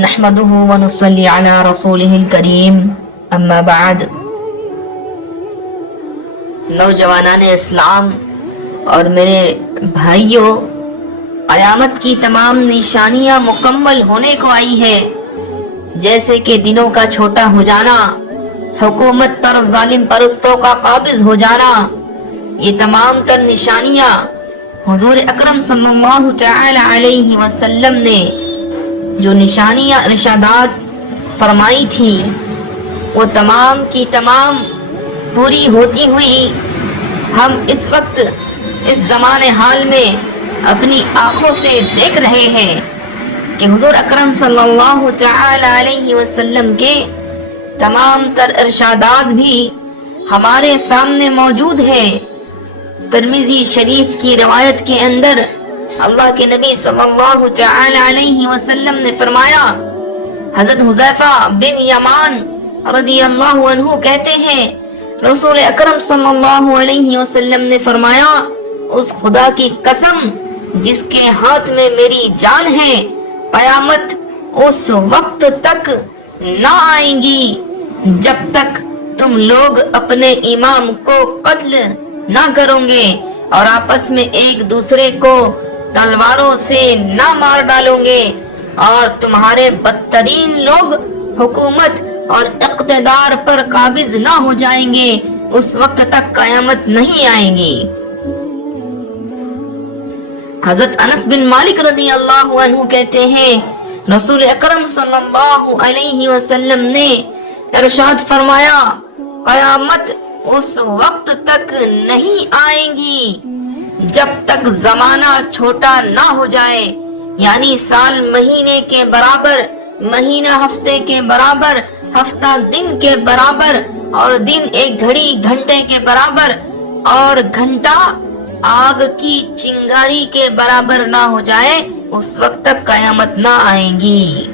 نحمده ونصلي على رسوله الكريم اما بعد۔ نوجوانان اسلام اور میرے بھائیوں، قیامت کی تمام نشانیاں مکمل ہونے کو آئی ہے، جیسے کہ دنوں کا چھوٹا ہو جانا، حکومت پر ظالم پرستوں کا قابض ہو جانا، یہ تمام تر نشانیاں حضور اکرم صلی اللہ تعالی علیہ وسلم نے جو نشانیاں ارشادات فرمائی تھی، وہ تمام کی تمام پوری ہوتی ہوئی ہم اس وقت اس زمان حال میں اپنی آنکھوں سے دیکھ رہے ہیں کہ حضور اکرم صلی اللہ تعالی علیہ وسلم کے تمام تر ارشادات بھی ہمارے سامنے موجود ہیں۔ ترمذی شریف کی روایت کے اندر اللہ کے نبی صلی اللہ تعالی علیہ وسلم نے فرمایا، حضرت حذیفہ بن یمان رضی اللہ عنہ کہتے ہیں، رسول اکرم صلی اللہ علیہ وسلم نے فرمایا، اس خدا کی قسم جس کے ہاتھ میں میری جان ہے، قیامت اس وقت تک نہ آئیں گی جب تک تم لوگ اپنے امام کو قتل نہ کرو گے اور آپس میں ایک دوسرے کو تلواروں سے نہ مار ڈالو گے، اور تمہارے بدترین لوگ حکومت اور اقتدار پر قابض نہ ہو جائیں گے، اس وقت تک قیامت نہیں آئیں گی۔ حضرت انس بن مالک رضی اللہ عنہ کہتے ہیں، رسول اکرم صلی اللہ علیہ وسلم نے ارشاد فرمایا، قیامت اس وقت تک نہیں آئیں گی جب تک زمانہ چھوٹا نہ ہو جائے، یعنی سال مہینے کے برابر، مہینہ ہفتے کے برابر، ہفتہ دن کے برابر، اور دن ایک گھڑی گھنٹے کے برابر، اور گھنٹہ آگ کی چنگاری کے برابر نہ ہو جائے، اس وقت تک قیامت نہ آئیں گی۔